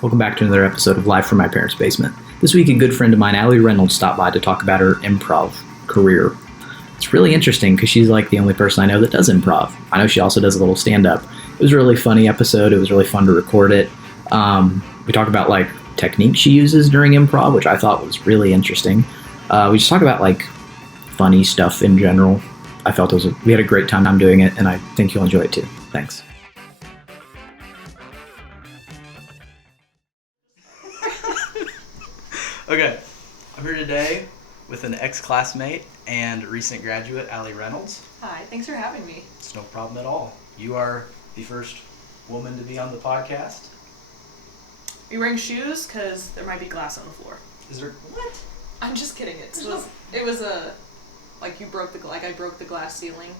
Welcome back to another episode of Live from My Parents' Basement. This week, a good friend of mine, Allie Reynolds, stopped by to talk about her improv career. It's really interesting because she's like the only person I know that does improv. I know she also does a little stand-up. It was a really funny episode. It was really fun to record it. We talk about like techniques she uses during improv, which I thought was really interesting. We just talk about like funny stuff in general. I felt we had a great time doing it, and I think you'll enjoy it too. Thanks. Okay, I'm here today with an ex-classmate and recent graduate, Allie Reynolds. Hi, thanks for having me. It's no problem at all. You are the first woman to be on the podcast. Are you wearing shoes? Because there might be glass on the floor. Is there? What? I'm just kidding. It was a, like you broke the, like I broke the glass ceiling.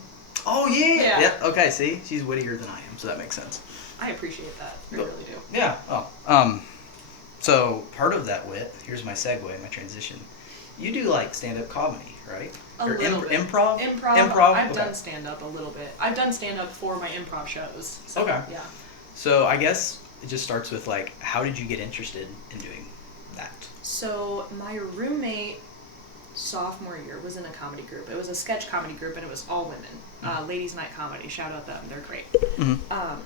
Oh, yeah. Yeah. Yep. Okay, see? She's wittier than I am, so that makes sense. I appreciate that. I really do. Yeah. Oh. So part of that wit, here's my segue, my transition. You do like stand-up comedy, right? A little bit. Improv? Improv. I've Okay. done stand-up a little bit. I've done stand-up for my improv shows. So, Okay. Yeah. So I guess it just starts with like, how did you get interested in doing that? So my roommate sophomore year was in a comedy group. It was a sketch comedy group, and it was all women. Ladies Night Comedy. Shout out them. They're great. Mm-hmm.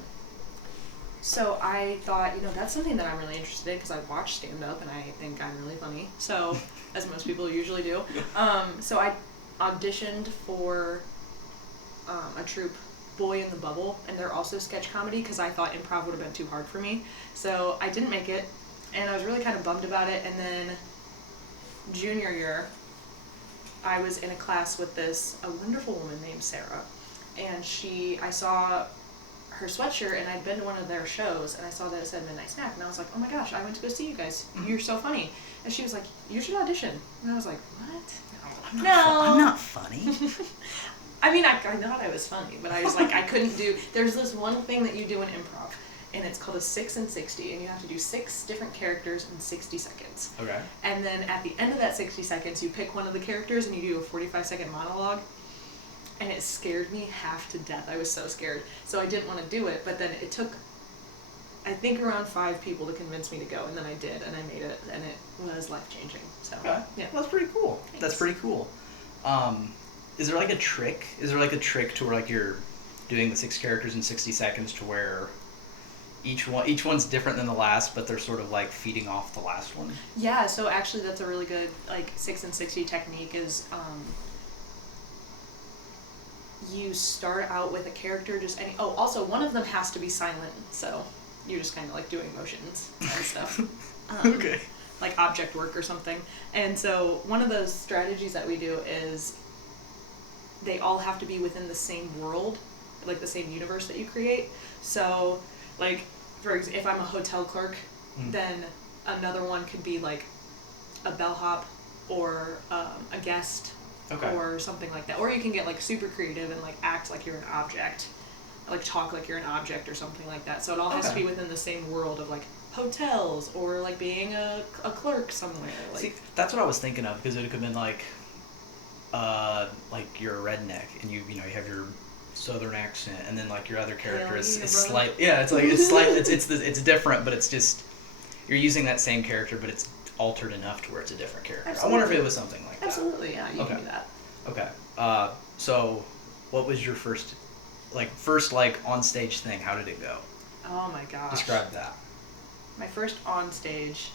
So I thought, that's something that I'm really interested in because I watch stand-up and I think I'm really funny. So, as most people usually do. So I auditioned for a troupe, Boy in the Bubble, and they're also sketch comedy because I thought improv would have been too hard for me. So I didn't make it, and I was really kind of bummed about it. And then junior year, I was in a class with a wonderful woman named Sarah, and I saw her sweatshirt, and I'd been to one of their shows, and I saw that it said Midnight Snack, and I was like, oh my gosh, I went to go see you guys. You're so funny. And she was like, you should audition. And I was like, what? No. I'm not funny. I mean, I thought I was funny, but I was like, I couldn't do, there's this one thing that you do in improv, and it's called a 6 in 60, and you have to do 6 different characters in 60 seconds. Okay. And then at the end of that 60 seconds, you pick one of the characters, and you do a 45-second monologue. And it scared me half to death. I was so scared. So I didn't want to do it, but then it took, I think, around 5 people to convince me to go, and then I did, and I made it, and it was life-changing. So, okay. Yeah. That's pretty cool. Thanks. That's pretty cool. Is there like a trick? Is there like a trick to where like you're doing the 6 characters in 60 seconds to where each one's different than the last, but they're sort of like feeding off the last one? Yeah, so actually that's a really good, 6 in 60 technique is, you start out with a character, also one of them has to be silent, so you're just kind of like doing motions and stuff. Okay. Like object work or something. And so one of those strategies that we do is they all have to be within the same world, like the same universe that you create. So, like, for example, if I'm a hotel clerk, then another one could be like a bellhop or a guest. Okay. Or something like that. Or you can get like super creative and like act like you're an object. Like talk like you're an object or something like that. So it all has to be within the same world of like hotels or like being a clerk somewhere. Like, see, that's what I was thinking of, because it could have been like you're a redneck and you have your southern accent, and then like your other character is slight. Yeah, it's like it's different, but it's just you're using that same character, but it's altered enough to where it's a different character. Absolutely. I wonder if it was something like that. Absolutely, yeah, you can do that. Okay. So what was your first on stage thing? How did it go? Oh my gosh. Describe that. My first on stage,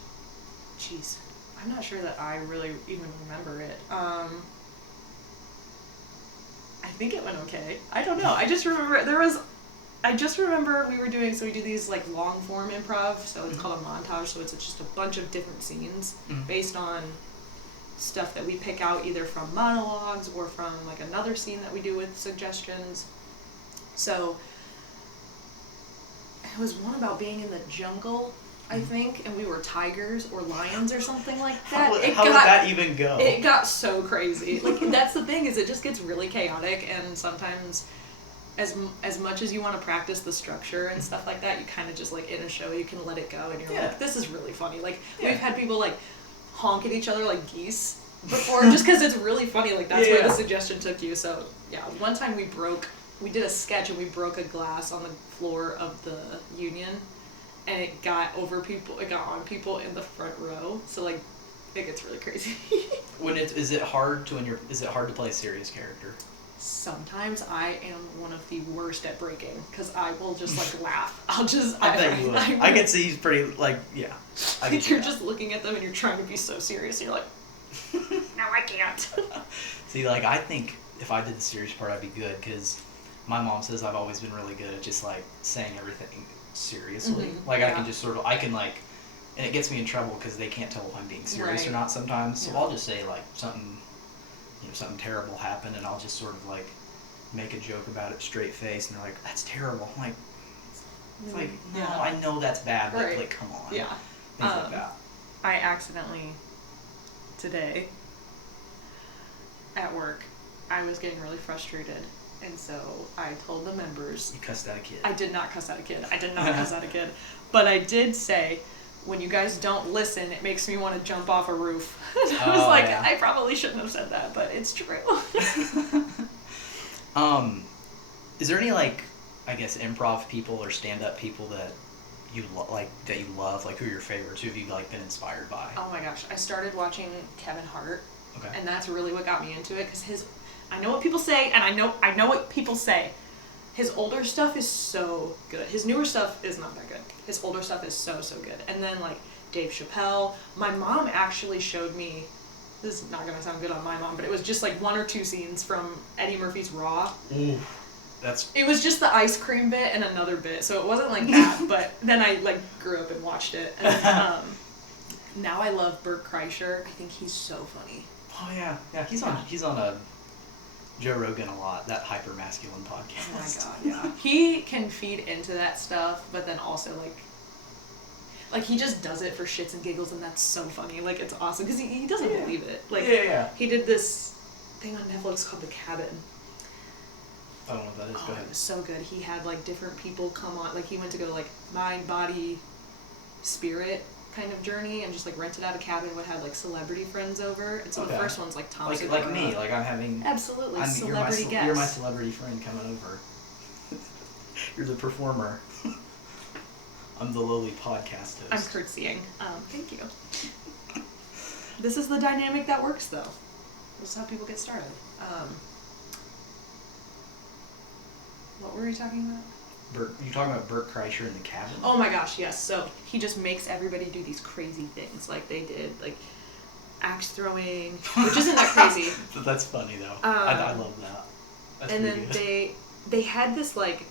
jeez, I'm not sure that I really even remember it. I think it went okay. I don't know. I just remember we were doing, so we do these like long form improv, so it's called a montage, so it's just a bunch of different scenes based on stuff that we pick out either from monologues or from like another scene that we do with suggestions. So it was one about being in the jungle, I think, and we were tigers or lions or something like that. How did that even go? It got so crazy. Like, that's the thing, is it just gets really chaotic, and sometimes as much as you want to practice the structure and stuff like that, you kind of just like in a show you can let it go, and you're like, this is really funny. Like, we've had people like honk at each other like geese before, just because it's really funny. Like, that's where the suggestion took you. So yeah, one time we did a sketch and we broke a glass on the floor of the Union, and it got on people in the front row. So like, it gets really crazy. Is it hard to play a serious character? Sometimes I am one of the worst at breaking because I will just like laugh. I bet you would. I can see he's pretty like, yeah. You're just looking at them and you're trying to be so serious. And you're like, no, I can't. See, like, I think if I did the serious part, I'd be good because my mom says I've always been really good at just like saying everything seriously. Mm-hmm. Like, I can just and it gets me in trouble because they can't tell if I'm being serious or not sometimes. So I'll just say like something terrible happened, and I'll just sort of like make a joke about it straight face, and they're like, "That's terrible." I'm like, it's like, no, I know that's bad, but like, come on. Yeah. Things like that. I accidentally today at work, I was getting really frustrated, and so I told the members. You cussed out a kid. I did not cuss out a kid. But I did say, when you guys don't listen, it makes me want to jump off a roof. And I was I probably shouldn't have said that, but it's true. Is there any, like, I guess, improv people or stand-up people that you love? Like, who are your favorites? Who have you, like, been inspired by? Oh my gosh. I started watching Kevin Hart. Okay. And that's really what got me into it, because I know what people say, and I know what people say. His older stuff is so good. His newer stuff is not that good. His older stuff is so, so good. And then, like, Dave Chappelle. My mom actually showed me, this is not going to sound good on my mom, but it was just, like, 1 or 2 scenes from Eddie Murphy's Raw. Ooh, It was just the ice cream bit and another bit, so it wasn't like that, but then I, like, grew up and watched it. And now I love Burke Kreischer. I think he's so funny. Oh, yeah. Yeah, he's on a Joe Rogan a lot, that hyper-masculine podcast. Oh my god, yeah. He can feed into that stuff, but then also, like he just does it for shits and giggles, and that's so funny. Like, it's awesome, because he doesn't believe it. Like, he did this thing on Netflix called The Cabin. I don't know what that is, go ahead. It was so good. He had, like, different people come on, like, he went to go, like, mind, body, spirit kind of journey, and just, like, rented out a cabin, would have, like, celebrity friends over. And so the first one's, like, Tom Segura. Like me, like I'm having... Absolutely, celebrity guest. You're my celebrity friend coming over. You're the performer. I'm the lowly podcast host. I'm curtsying. Thank you. This is the dynamic that works, though. This is how people get started. What were you talking about? You're talking about Burke Kreischer in The Cabin? Oh my gosh, yes. So he just makes everybody do these crazy things. Like, they did, like, axe throwing, which isn't that crazy. That's funny, though. I love that. That's and then good. they had this, like,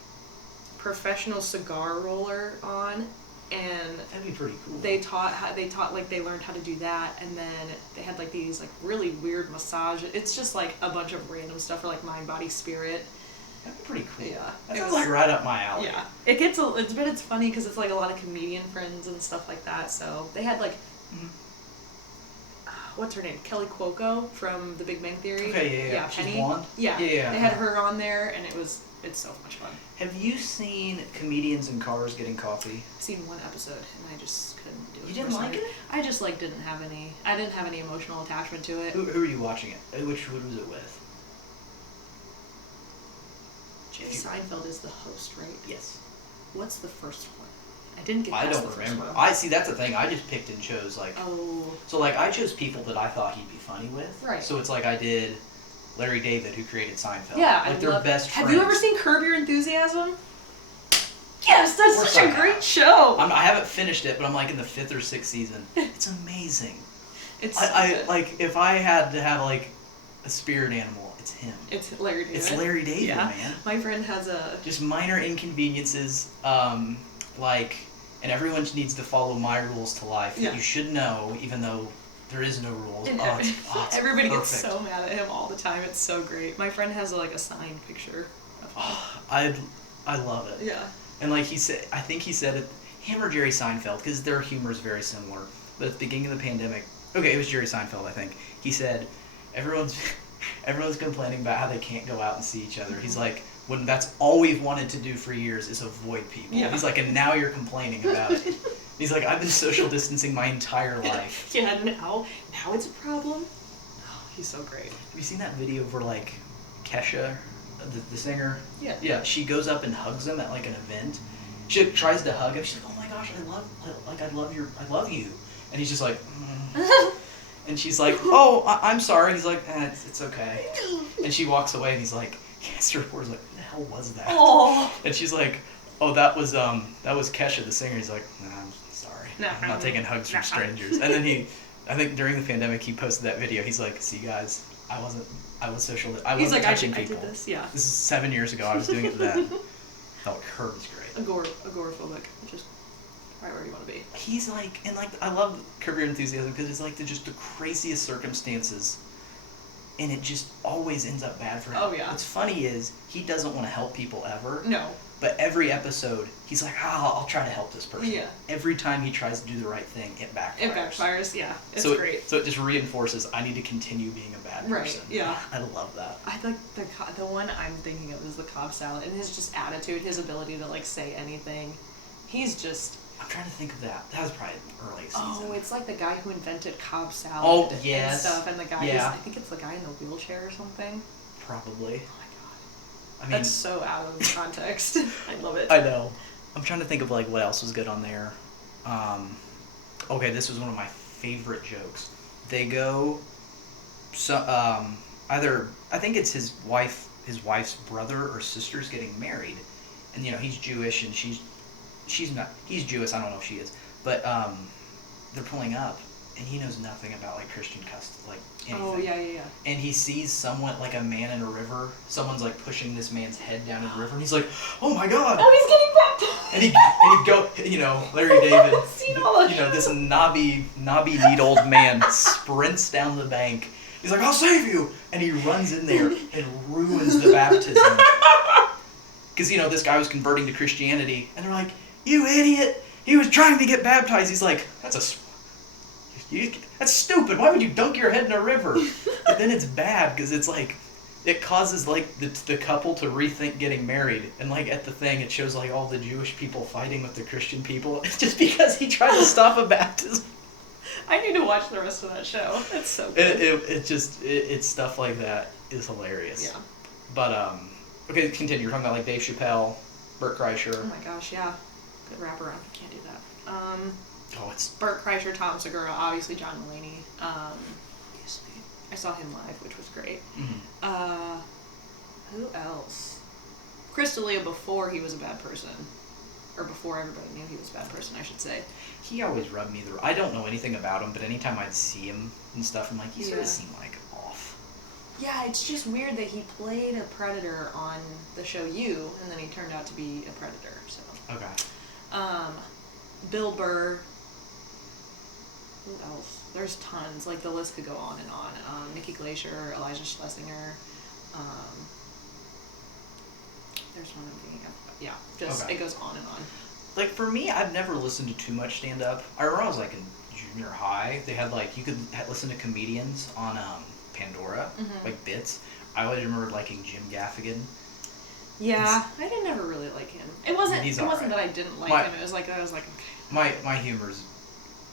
professional cigar roller on, and that'd be pretty cool. They learned how to do that, and then they had, like, these, like, really weird massage. It's just, like, a bunch of random stuff for, like, mind, body, spirit. That'd be pretty cool. Yeah. That sounds like right up my alley. Yeah. It's funny because it's, like, a lot of comedian friends and stuff like that. So they had, like, what's her name? Kelly Cuoco from The Big Bang Theory. Okay, yeah. Penny. She's blonde? Yeah. Yeah. They had her on there, and it's so much fun. Have you seen comedians in cars getting coffee? I've seen one episode, and I just couldn't do it. You didn't like it? I just, like, didn't have any emotional attachment to it. Who are you watching it? Who was it with? Seinfeld is the host, right? Yes. What's the first one? I didn't get past I don't the first remember. one. I see. That's the thing. I just picked and chose, like. Oh. So, like, I chose people that I thought he'd be funny with. Right. So it's like I did Larry David, who created Seinfeld. Yeah, like they're best friends. Have you ever seen Curb Your Enthusiasm? Yes, that's such a great show. I haven't finished it, but I'm like in the 5th or 6th season. It's amazing. It's like if I had to have like a spirit animal, it's him. It's Larry David. It's Larry David, man. My friend has a just minor inconveniences, like, and everyone needs to follow my rules to life. Yeah. You should know, even though there is no rules. And it's everybody perfect. gets so mad at him all the time. It's so great. My friend has like a signed picture of him. I love it. Yeah. And like I think he said it, him or Jerry Seinfeld, because their humor is very similar. But at the beginning of the pandemic, okay, it was Jerry Seinfeld, I think. He said, everyone's complaining about how they can't go out and see each other. He's like, when that's all we've wanted to do for years is avoid people. Yeah. He's like, and now you're complaining about it. He's like, I've been social distancing my entire life. Yeah, now it's a problem. Oh, he's so great. Have you seen that video where like Kesha, the singer? Yeah. Yeah, she goes up and hugs him at like an event. She tries to hug him. She's like, oh my gosh, I love you. And he's just like, mm. And she's like, oh, I'm sorry. He's like, it's okay. And she walks away, and he's like, yes, the reporter's like, who the hell was that? Oh. And she's like, oh, that was Kesha, the singer. He's like, nah, I'm sorry. I'm not taking hugs from strangers. And then I think during the pandemic, he posted that video. He's like, see, guys, I wasn't touching people. I did this, yeah. This is 7 years ago. I was doing it then. Felt Curb was great. Agoraphobic, which is right where you want to be. He's like, and like, I love Curb Your Enthusiasm because it's like just the craziest circumstances, and it just always ends up bad for him. Oh, yeah. What's funny is he doesn't want to help people ever. No. But every episode, he's like, I'll try to help this person. Yeah. Every time he tries to do the right thing, it backfires. It backfires, yeah. It's great. So it just reinforces, I need to continue being a bad person. Right, yeah. I love that. I think the one I'm thinking of is the Cobb salad, and his just attitude, his ability to, like, say anything. He's just... I'm trying to think of that. That was probably early season. Oh, it's like the guy who invented Cobb salad Oh, yes. and stuff, and the guy Yeah. I think it's the guy in the wheelchair or something. Probably. Oh my god. I mean, That's so out of context. I love it. I know. I'm trying to think of like what else was good on there. Okay, this was one of my favorite jokes. They go, either I think it's his wife's brother or sister's getting married, and he's Jewish and she's not. He's Jewish. I don't know if she is, but they're pulling up, and he knows nothing about like Christian custom, like anything. Oh yeah. And he sees someone, like a man in a river. Someone's like pushing this man's head down in the river, and he's like, "Oh my God!" Oh, he's getting baptized. And he go, Larry David, I've seen all that this knobby-kneed old man sprints down the bank. He's like, "I'll save you!" And he runs in there and ruins the baptism. Because this guy was converting to Christianity, and they're like, "You idiot! He was trying to get baptized." He's like, "That's stupid. Why would you dunk your head in a river?" But then it's bad because it's like it causes like the couple to rethink getting married, and like at the thing it shows like all the Jewish people fighting with the Christian people. It's just because he tried to stop a baptism. I need to watch the rest of that show. It's so good. It's stuff like that is hilarious. Yeah. But okay, continue. You're talking about like Dave Chappelle, Burt Kreischer. Oh my gosh, yeah. Good wraparound. Can't do that. It's Burt Kreischer, Tom Segura, obviously John Mulaney. I saw him live, which was great. Mm-hmm. Who else? Chris D'Elia before he was a bad person. Or before everybody knew he was a bad person, I should say. He always rubbed me I don't know anything about him, but anytime I'd see him and stuff, I'm like, he sort of seemed like off. Yeah, it's just weird that he played a predator on the show You, and then he turned out to be a predator, so. Okay. Bill Burr. Who else? There's tons. Like, the list could go on and on. Nikki Glacier, Elijah Schlesinger. There's one I'm thinking of. Yeah, It goes on and on. Like, for me, I've never listened to too much stand-up. I remember I was, like, in junior high. They had, like, you could listen to comedians on Pandora, like, bits. I always remembered liking Jim Gaffigan. Yeah, I didn't ever really like him. It wasn't that I didn't like him. It was like, I was like, okay. My humor's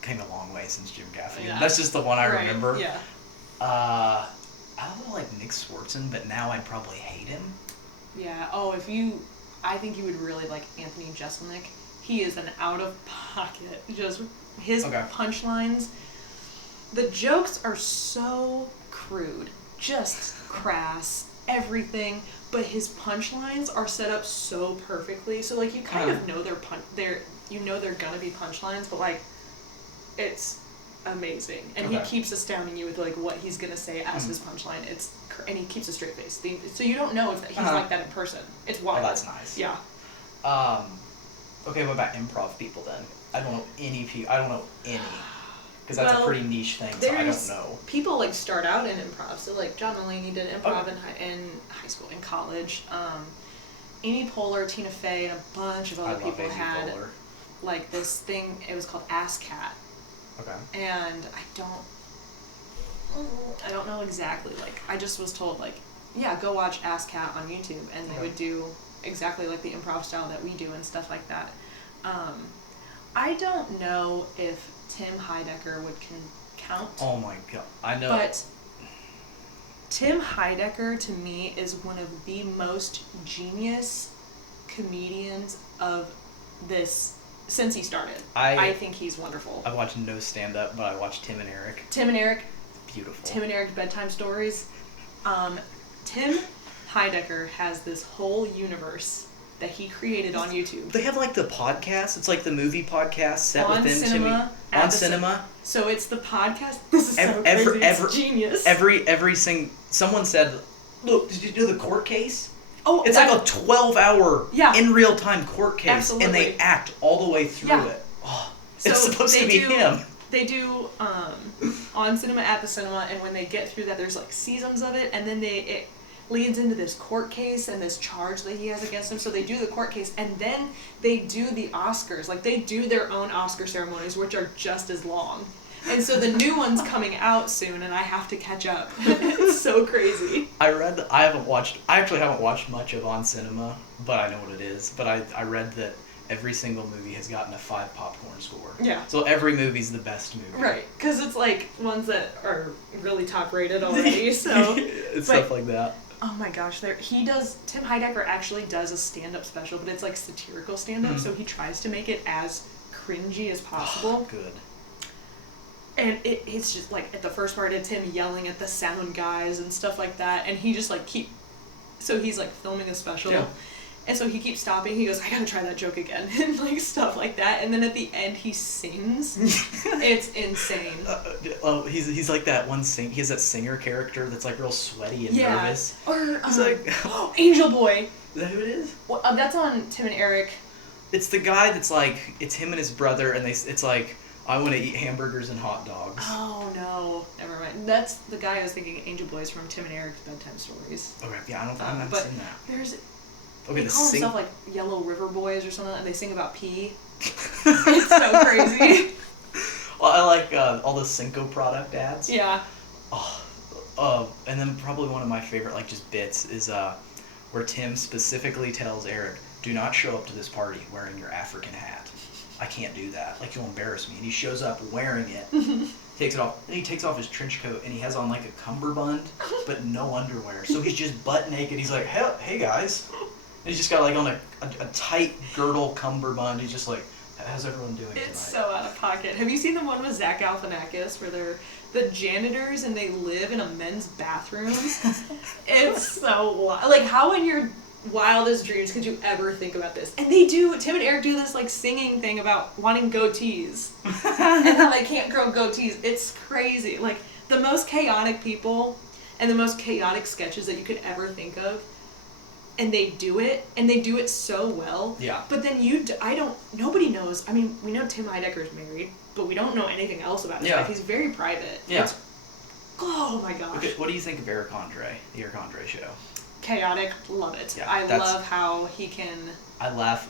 came a long way since Jim Gaffigan. Yeah. That's just the one I remember. Yeah. I don't like Nick Swartzen, but now I'd probably hate him. Yeah. Oh, I think you would really like Anthony Jeselnik. He is an out-of-pocket, just his punchlines. The jokes are so crude, just crass, everything, but his punchlines are set up so perfectly. So like you kind of know they're gonna be punchlines, but like it's amazing, and he keeps astounding you with like what he's gonna say as his punchline. And he keeps a straight face, so you don't know if he's like that in person. It's wild. Oh, that's nice. Yeah. Okay, what about improv people then? I don't know any. Because that's a pretty niche thing, so I don't know. People like start out in improv, so like John Mulaney did improv in high school, in college. Amy Poehler, Tina Fey, and a bunch of other people had like this thing. It was called Ass Cat. Okay. And I don't know exactly. Like I just was told like, yeah, go watch Ass Cat on YouTube, and they would do exactly like the improv style that we do and stuff like that. I don't know if Tim Heidecker would count. Oh my God, I know. But Tim Heidecker, to me, is one of the most genius comedians of this since he started. I think he's wonderful. I watched no stand-up, but I watched Tim and Eric. Tim and Eric. Beautiful. Tim and Eric's bedtime stories. Tim Heidecker has this whole universe that he created on YouTube. They have like the podcast. It's like the movie podcast set on within cinema, on cinema. So it's the podcast. This is so crazy. It's genius. Someone said, "Look, did you do the court case?" Oh, it's like a 12-hour in real time court case, absolutely. and they act all the way through it. Oh, so it's supposed to be him. They do on cinema at the cinema, and when they get through that, there's like seasons of it, and then it leads into this court case and this charge that he has against him. So they do the court case, and then they do the Oscars. Like, they do their own Oscar ceremonies, which are just as long. And so the new one's coming out soon, and I have to catch up. It's so crazy. I actually haven't watched much of On Cinema, but I know what it is. But I read that every single movie has gotten a 5 popcorn score. Yeah. So every movie's the best movie. Right, because it's like ones that are really top rated already. So it's stuff like that. Oh my gosh, Tim Heidecker actually does a stand-up special, but it's like satirical stand-up, so he tries to make it as cringy as possible. Oh, good. And it's just like, at the first part, it's him yelling at the sound guys and stuff like that, and he just like so he's like filming a special, and so he keeps stopping, he goes, I gotta try that joke again, and like stuff like that, and then at the end he sings. It's insane. He's like that one he has that singer character that's like real sweaty and nervous. Or he's like, Angel Boy. Is that who it is? Well, that's on Tim and Eric. It's the guy that's like, it's him and his brother, and it's like, I want to eat hamburgers and hot dogs. Oh, no. Never mind. That's the guy I was thinking, Angel Boy's from Tim and Eric's Bedtime Stories. Okay, yeah, I haven't seen that. There's... Okay, they call themselves like Yellow River Boys or something, and they sing about pee. It's so crazy. Well, I like all the Cinco product ads. Yeah. And then probably one of my favorite, like, just bits is where Tim specifically tells Eric, do not show up to this party wearing your African hat. I can't do that. Like, you'll embarrass me. And he shows up wearing it, takes it off, then he takes off his trench coat, and he has on, like, a cummerbund, but no underwear. So he's just butt naked. He's like, hey guys. And he's just got, like, on a tight girdle cummerbund. He's just like, how's everyone doing tonight? It's so out of pocket. Have you seen the one with Zach Galifianakis where they're the janitors and they live in a men's bathroom? It's so wild. Like, how in your wildest dreams could you ever think about this? And Tim and Eric do this, like, singing thing about wanting goatees. And how they can't grow goatees. It's crazy. Like, the most chaotic people and the most chaotic sketches that you could ever think of. And they do it so well. Yeah. But then nobody knows. I mean, we know Tim Heidecker's married, but we don't know anything else about his life. He's very private. Yeah. Oh my gosh. Okay, what do you think of Eric Andre, the Eric Andre show? Chaotic, love it. Yeah, I love how he can... I laugh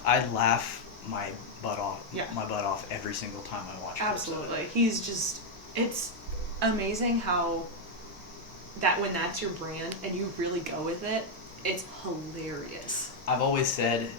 my butt off every single time I watch it. Absolutely. He's just... It's amazing how when that's your brand and you really go with it, it's hilarious. I've always said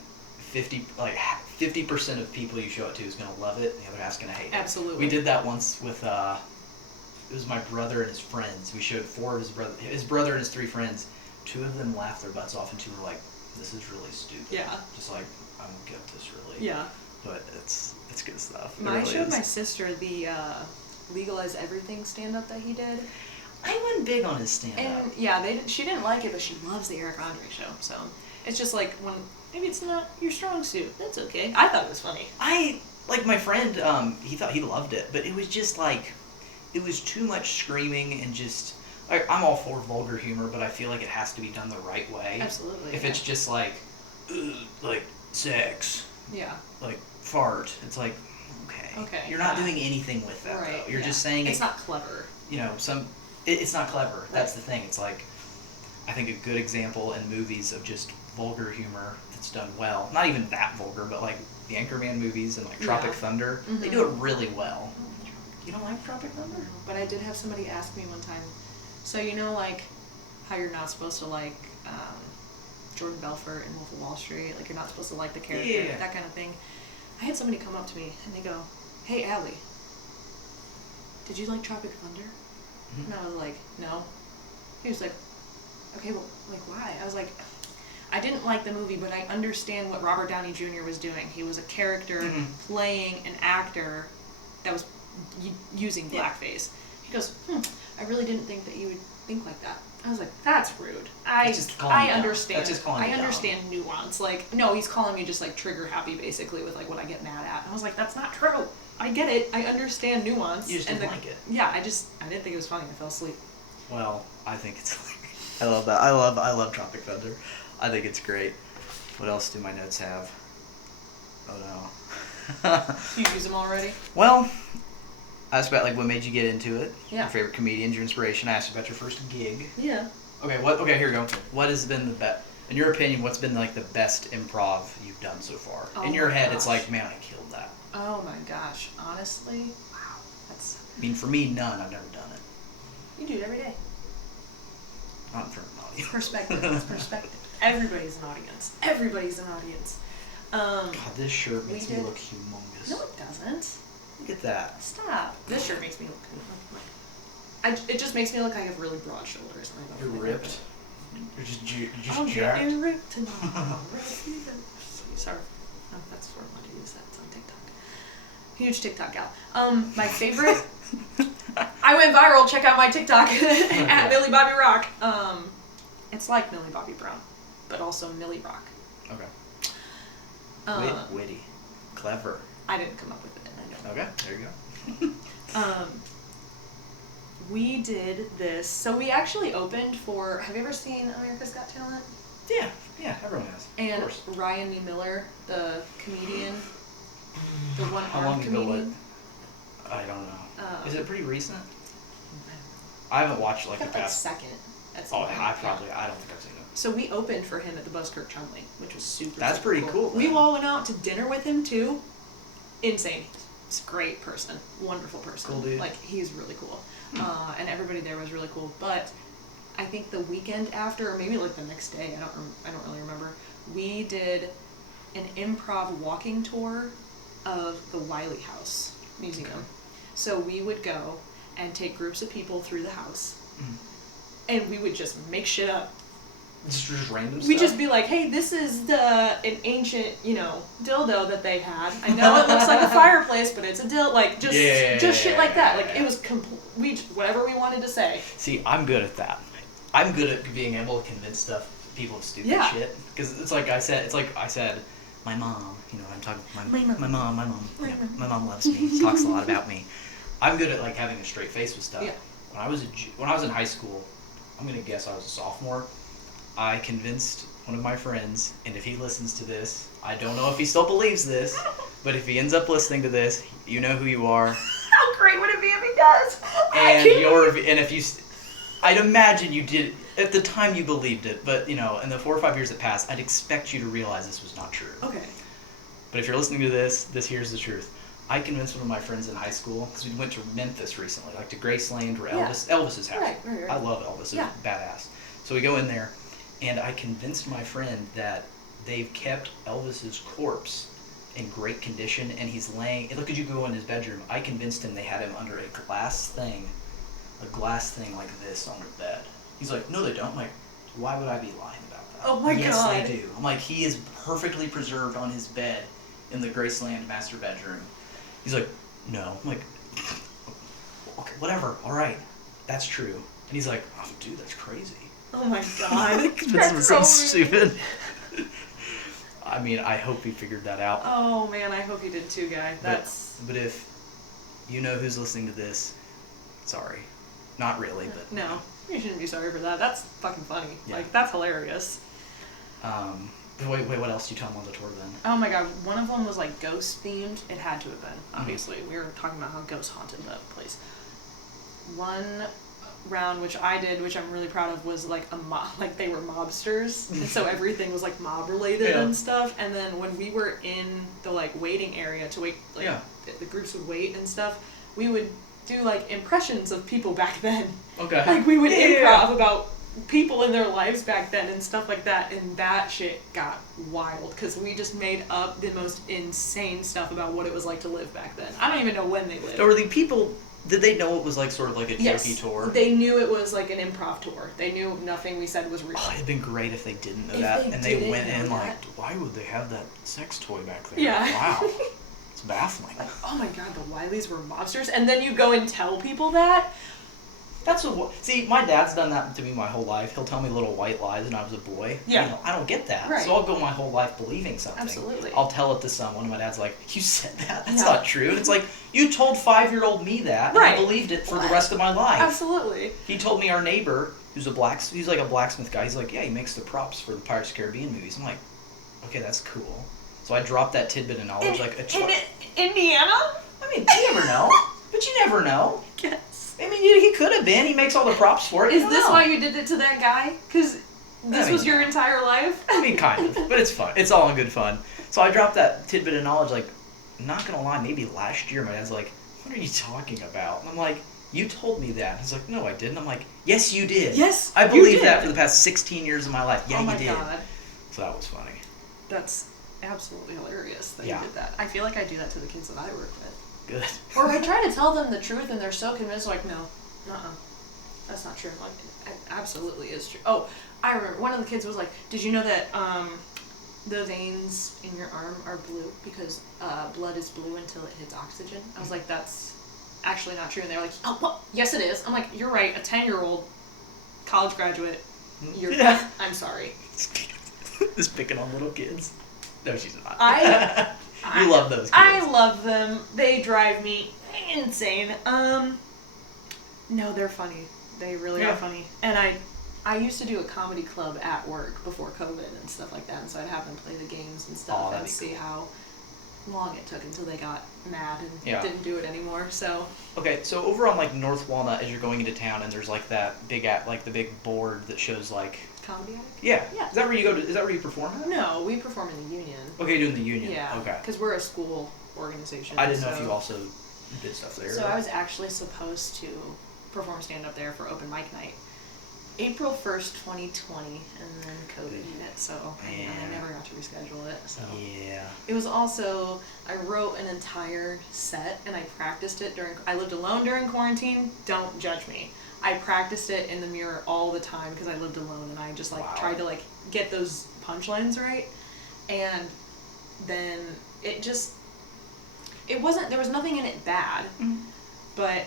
50% of people you show it to is going to love it, and the other half's going to hate it. Absolutely. We did that once with, it was my brother and his friends. We showed 4 of his brother and his 3 friends. 2 of them laughed their butts off, and 2 were like, this is really stupid. Yeah. Just like, I don't get this really. Yeah. But it's good stuff. I showed my sister the Legalize Everything stand-up that he did. I went big on his stand-up. And yeah, she didn't like it, but she loves the Eric Andre show. So it's just like, when maybe it's not your strong suit. That's okay. I thought it was funny. Like my friend, he thought he loved it, but it was just like, it was too much screaming and just, like, I'm all for vulgar humor, but I feel like it has to be done the right way. Absolutely. If it's just like sex. Yeah. Like fart. It's like, okay. You're not doing anything with that, though. You're just saying it's not clever. You know, it's not clever. Right. That's the thing. It's like, I think a good example in movies of just vulgar humor that's done well. Not even that vulgar, but like the Anchorman movies and like Tropic Thunder. Mm-hmm. They do it really well. You don't like Tropic Thunder? No, but I did have somebody ask me one time, so you know, like, how you're not supposed to like Jordan Belfort in Wolf of Wall Street, like you're not supposed to like the character, that kind of thing. I had somebody come up to me and they go, hey, Allie, did you like Tropic Thunder? And I was like, no. He was like, okay, well, like, why? I was like, I didn't like the movie, but I understand what Robert Downey Jr. was doing. He was a character playing an actor that was using blackface. He goes, I really didn't think that you would think like that. I was like, that's rude. I understand. That's just calling I understand nuance. Like, no, he's calling me just like trigger happy basically with like what I get mad at. And I was like, that's not true. I get it. I understand nuance. You just didn't like it. Yeah, I didn't think it was funny. I fell asleep. Well, I think it's hilarious. I love that. I love Tropic Thunder. I think it's great. What else do my notes have? Oh no. You use them already? Well, I asked about like what made you get into it. Yeah. Your favorite comedians, your inspiration. I asked about your first gig. Yeah. Okay. Okay. Here we go. What has been the best? In your opinion, what's been like the best improv you've done so far? Oh In your my head, gosh. it's like, man, I killed that. Oh my gosh. Honestly, wow. That's. I mean, for me, none. I've never done it. You do it every day. Not in front of an audience. Perspective. It's perspective. Everybody's an audience. Everybody's an audience. God, this shirt makes me did- look humongous. No, it doesn't. Look at that. Stop. This shirt makes me look it just makes me look like I have really broad shoulders. And I You're don't ripped. You're just I'm jacked. getting ripped tonight. Sorry. Oh, that's where I want to use that. It's on TikTok. Huge TikTok gal. My favorite. I went viral. Check out my TikTok at Millie Bobby Rock. It's like Millie Bobby Brown, but also Millie Rock. Okay. Witty. Clever. I didn't come up with it. I know. Okay, there you go. We did this. So we actually opened for. Have you ever seen America's Got Talent? Yeah, everyone has. And of course. Ryan New Miller, the comedian, the How one-armed long ago comedian. I don't know. Is it pretty recent? I I haven't watched like the got like past. second. At Oh, some point. I don't think I've seen it. So we opened for him at the Buzzkirk Chumley, which was super. That's super pretty cool, We man. all went out to dinner with him too. Insane. He's a great person, wonderful person. Cool dude. Like he's really cool, and everybody there was really cool. But I think the weekend after, or maybe like the next day, I don't really remember. We did an improv walking tour of the Wiley House Museum. Okay. So we would go and take groups of people through the house, Mhm. and we would just make shit up. Just random stuff. We just be like, hey, this is an ancient, dildo that they had. I know it looks like a fireplace, but it's a dildo. Like, just shit like that. Like, it was whatever we wanted to say. See, I'm good at that. I'm good at being able to convince people of stupid Yeah. shit. Because it's like I said, my mom, I'm talking, my mom loves me, talks a lot about me. I'm good at like having a straight face with stuff. Yeah. When I was in high school, I'm gonna guess I was a sophomore. I convinced one of my friends, and if he listens to this, I don't know if he still believes this, but if he ends up listening to this, you know who you are. How great would it be if he does? I'd imagine you did, at the time you believed it, but in the 4 or 5 years that passed, I'd expect you to realize this was not true. Okay. But if you're listening to this, here's the truth. I convinced one of my friends in high school, because we went to Memphis recently, like to Graceland, where Elvis's house. Right. I love Elvis, Yeah. badass. So we go in there, and I convinced my friend that they've kept Elvis's corpse in great condition, and he's laying. Look, at you go in his bedroom. I convinced him they had him under a glass thing like this on their bed. He's like, no, they don't. I'm like, why would I be lying about that? Oh my God. Yes, they do. I'm like, he is perfectly preserved on his bed in the Graceland master bedroom. He's like, no. I'm like, okay, whatever. All right, that's true. And he's like, oh, dude, that's crazy. Oh my God. This was so stupid. I mean, I hope he figured that out. Oh man, I hope you did too, guy. But if you know who's listening to this, sorry. Not really, but No, you shouldn't be sorry for that. That's fucking funny. Yeah. Like, that's hilarious. Wait, what else did you tell him on the tour then? Oh my God, one of them was like ghost themed. It had to have been, obviously. We were talking about how ghosts haunted that place. One round, which I did, which I'm really proud of, was like like they were mobsters, and so everything was like mob related and stuff. And then when we were in the like waiting area to wait, like the groups would wait and stuff, we would do like impressions of people back then. Okay. Like we would improv about people in their lives back then and stuff like that, and that shit got wild because we just made up the most insane stuff about what it was like to live back then. I don't even know when they lived. Or the people Did they know it was like sort of like a Yes, jokey tour? They knew it was like an improv tour. They knew nothing we said was real. Oh, it'd been great if they didn't know If that. they And they didn't went in know like, that. why would they have that sex toy back there? Yeah. Wow. It's baffling. Like, oh my god, the Wileys were monsters, and then you go and tell people that. That's what. See, my dad's done that to me my whole life. He'll tell me little white lies when I was a boy. Yeah. You know, I don't get that. Right. So I'll go my whole life believing something. Absolutely. I'll tell it to someone, and my dad's like, "You said that? That's Yeah. not true." And it's like, you told 5-year-old me that, and I Right. believed it for What? the rest of my life. Absolutely. He told me our neighbor, he's like a blacksmith guy. He's like, yeah, he makes the props for the Pirates of the Caribbean movies. I'm like, okay, that's cool. So I dropped that tidbit of knowledge. In Indiana? I mean, you never know. But you never know. Yes. I mean, he could have been. He makes all the props for it. Is this why you did it to that guy? Because this was your entire life? I mean, kind of. But it's fun. It's all in good fun. So I dropped that tidbit of knowledge, like, not going to lie, maybe last year. My dad's like, what are you talking about? And I'm like, you told me that. He's like, no, I didn't. I'm like, yes, you did. Yes, I you believed did. that for the past 16 years of my life. Yeah, oh my you did. God. So that was funny. That's absolutely hilarious that Yeah. you did that. I feel like I do that to the kids that I work with. Good. Or I try to tell them the truth and they're so convinced, like, no, that's not true. I'm like, it absolutely is true. Oh, I remember one of the kids was like, did you know that the veins in your arm are blue because blood is blue until it hits oxygen? I was like, that's actually not true. And they were like, oh, well, yes it is. I'm like, you're right, a 10-year-old college graduate, Yeah. I'm sorry. Just picking on little kids. No, she's not. I love those kids. I love them. They drive me insane. No, they're funny. They really are funny. And I used to do a comedy club at work before COVID and stuff like that, and so I'd have them play the games and stuff and see how long it took until they got mad and didn't do it anymore. So okay, so over on like North Walnut, as you're going into town, and there's like that big the big board that shows like Comedy Attic? Yeah. Is that where you go to? Is that where you perform at? No, we perform in the union. Okay, you're doing the union. Yeah. Okay. Because we're a school organization. I didn't know if you also did stuff there. So I was actually supposed to perform stand-up there for open mic night. April 1st, 2020, and then COVID hit, so I never got to reschedule it. So yeah. it was also, I wrote an entire set and I practiced it I lived alone during quarantine. Don't judge me. I practiced it in the mirror all the time because I lived alone, and I just tried to get those punchlines right. And then it wasn't, there was nothing in it bad, but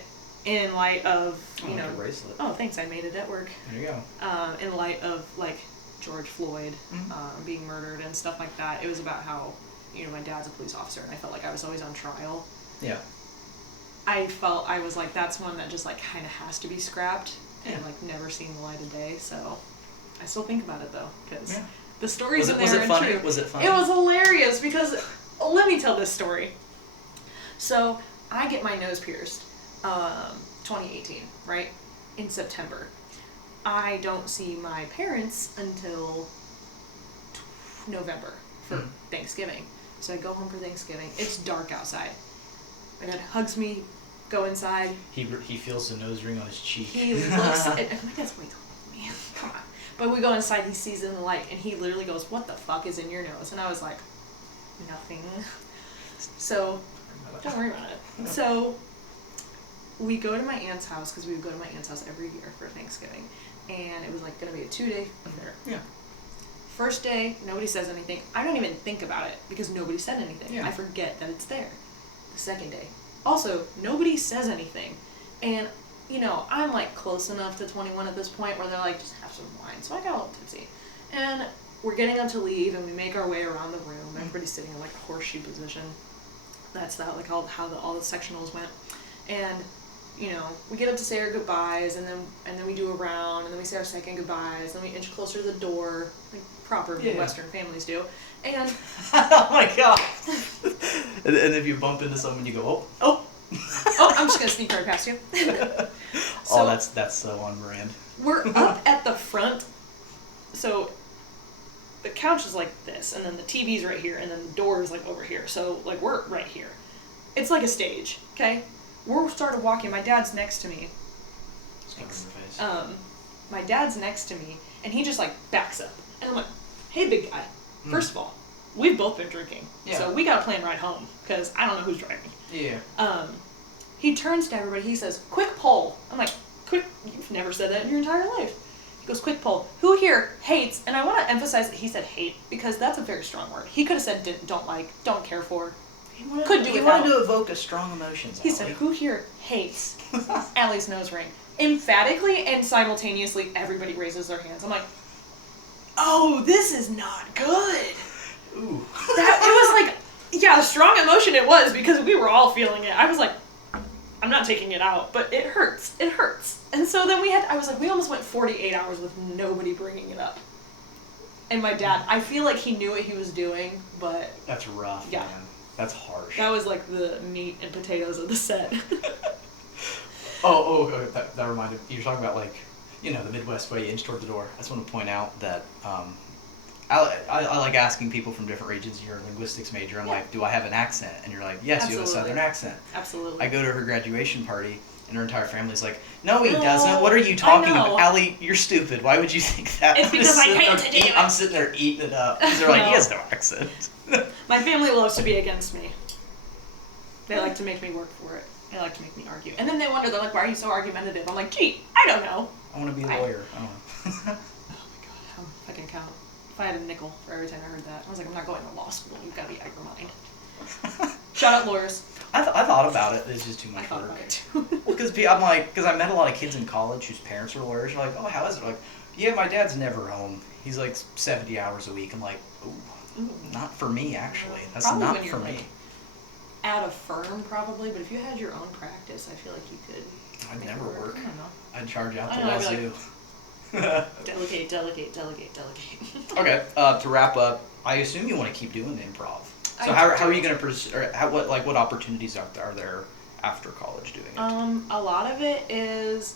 in light of, you know, bracelet. Oh, thanks, I made it at work. There you go. In light of George Floyd being murdered and stuff like that, it was about how, you know, my dad's a police officer, and I felt like I was always on trial. Yeah. I was like, that's one that just kind of has to be scrapped and never seen the light of day. So I still think about it though, because the stories in there are true. Was it funny? It was hilarious because let me tell this story. So I get my nose pierced, 2018, right, in September. I don't see my parents until November for Thanksgiving. So I go home for Thanksgiving. It's dark outside. My dad hugs me, go inside. He feels the nose ring on his cheek. He looks at, my dad's way taller than me. Come on. But we go inside, he sees in the light, and he literally goes, "What the fuck is in your nose?" And I was like, nothing. So, don't worry about it. So, we go to my aunt's house, because we would go to my aunt's house every year for Thanksgiving. And it was going to be a 2-day affair. Yeah. First day, nobody says anything. I don't even think about it, because nobody said anything. Yeah. I forget that it's there. The second day. Also, nobody says anything. And, you know, I'm close enough to 21 at this point where they're like, just have some wine. So I got a little tipsy. And we're getting up to leave, and we make our way around the room. Everybody's sitting in a horseshoe position. That's how all the sectionals went. And, you know, we get up to say our goodbyes, and then we do a round, and then we say our second goodbyes, then we inch closer to the door, like proper Midwestern families do. And oh my god! and if you bump into someone, you go, oh, I'm just gonna sneak right past you. So, that's so on brand. We're up at the front, so the couch is like this, and then the TV's right here, and then the door is over here. So we're right here. It's like a stage, okay? We're started walking. My dad's next to me. My dad's next to me, and he just backs up, and I'm like, "Hey, big guy. First of all, we've both been drinking, so we gotta plan ride home because I don't know who's driving." Yeah. He turns to everybody. He says, "Quick poll." I'm like, "Quick? You've never said that in your entire life." He goes, "Quick poll. Who here hates?" And I want to emphasize that he said hate because that's a very strong word. He could have said don't like, don't care for. He wanted to evoke a strong emotions. He said, "Who here hates Allie's nose ring?" Emphatically and simultaneously, everybody raises their hands. I'm like, "Oh, this is not good." Ooh. That it was like, yeah, a strong emotion it was because we were all feeling it. I was like, I'm not taking it out, but it hurts. It hurts. And so then we almost went 48 hours with nobody bringing it up. And my dad, I feel like he knew what he was doing, but... That's rough, yeah. man. That's harsh. That was like the meat and potatoes of the set. That reminded me. You're talking about, like, you know, the Midwest way you inch toward the door. I just want to point out that I like asking people from different regions. You're a linguistics major. I'm like, do I have an accent? And you're like, yes, you have a Southern accent. Absolutely. I go to her graduation party, and her entire family's like, no, he doesn't. What are you talking about? Allie, you're stupid. Why would you think that? It's because I hate to do it. I'm sitting there eating it up. Because they're like, he has no accent. My family loves to be against me. They like to make me work for it. They like to make me argue. And then they wonder, they're like, why are you so argumentative? I'm like, gee, I don't know. I want to be a lawyer. I don't know. Oh my god, how I can count. If I had a nickel for every time I heard that, I was like, I'm not going to law school. You've got to be out of your mind. Shout out lawyers. I thought about it. It's just too much I thought work. about it too. Well, because I met a lot of kids in college whose parents were lawyers. You're like, oh, how is it? Like, yeah, my dad's never home. He's like 70 hours a week. I'm like, ooh, not for me, actually. That's Probably not when for you're, me. like, at a firm, probably, but if you had your own practice, I feel like you could. I'd never work. I don't know. I'd charge out I the know, I'd be wazoo. Delegate. Okay, to wrap up, I assume you want to keep doing the improv. So how are you going to pursue, or what opportunities are there after college doing it? A lot of it is,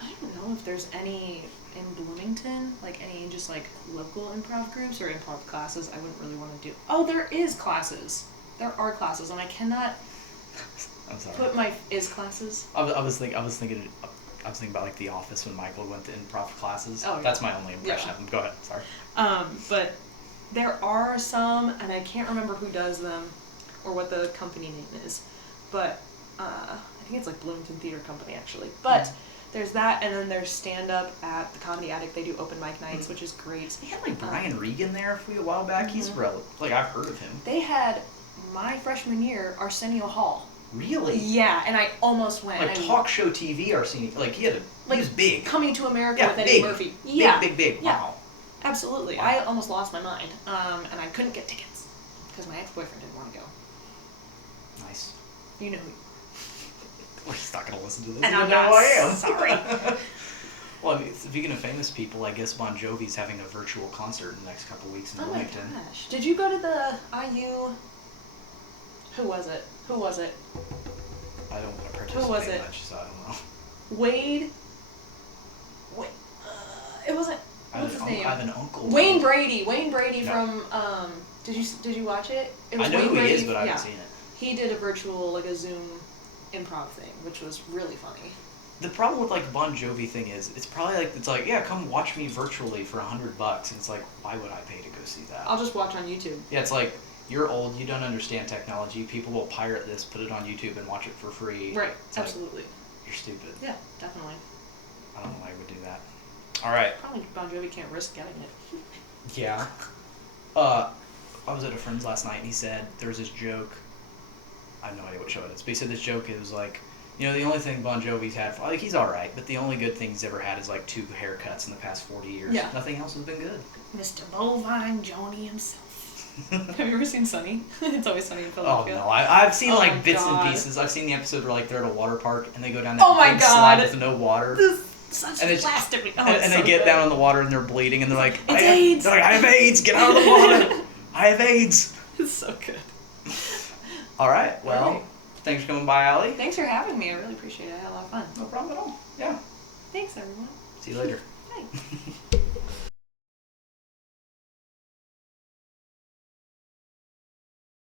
I don't know if there's any in Bloomington, like any just like local improv groups or improv classes. I wouldn't really want to do. Oh, there is classes. There are classes, and I cannot I'm sorry. put my classes. I was thinking about like The Office when Michael went to improv classes. Oh, yeah. That's my only impression of him. Go ahead. Sorry. But there are some, and I can't remember who does them or what the company name is, but I think it's like Bloomington Theater Company actually. But there's that, and then there's stand-up at the Comedy Attic. They do open mic nights, which is great. He had like Brian Regan there a while back. He's like I've heard of him. They had my freshman year Arsenio Hall. Really? Yeah, and I almost went. Like talk show TV Arsenio. Like he was big. Coming to America with Eddie big. Murphy. Big. Yeah. Wow. Absolutely. Wow. I almost lost my mind, and I couldn't get tickets because my ex-boyfriend didn't want to go. Nice. You know. Well, he's not gonna listen to this. And You I'm know not who I am. sorry. Well, I mean, speaking of famous people, I guess Bon Jovi's having a virtual concert in the next couple of weeks in Oh my Wilmington. gosh! Did you go to the IU? Who was it? I don't participate Who was it? much, so I don't know. Wade. It wasn't. What's his name? I have an uncle. Wayne Brady. Wayne Brady No. from. Did you watch it? It was I know Wayne who Brady. he is, but I yeah. haven't seen it. He did a virtual, like a Zoom improv thing, which was really funny. The problem with like Bon Jovi thing is it's like yeah, come watch me virtually for $100, and it's like why would I pay to go see that? I'll just watch on YouTube. Yeah, it's like you're old, you don't understand technology. People will pirate this, put it on YouTube, and watch it for free. Right. It's Absolutely. Like, you're stupid. Yeah, definitely. I don't know why I would do that. All right. Probably Bon Jovi can't risk getting it. Yeah. I was at a friend's last night, and he said there was this joke. I have no idea what show it is, but he said this joke. It was like, you know, the only thing Bon Jovi's had, like, he's all right, but the only good thing he's ever had is like 2 haircuts in the past 40 years. Yeah. Nothing else has been good. Mr. Bovine Joni himself. Have you ever seen Sunny? It's Always Sunny in Oh Philadelphia. no, I've seen like bits God. and pieces. I've seen the episode where like they're at a water park and they go down that Oh my big God. slide with no water. Such And it's- plastic. Oh, and they get down in the water and they're bleeding and they're like, It's AIDS. They're like, I have AIDS. Get out of the water. I have AIDS. It's so good. All right. Well, All right. thanks for coming by, Allie. Thanks for having me. I really appreciate it. I had a lot of fun. No problem at all. Yeah. Thanks, everyone. See you later. Bye.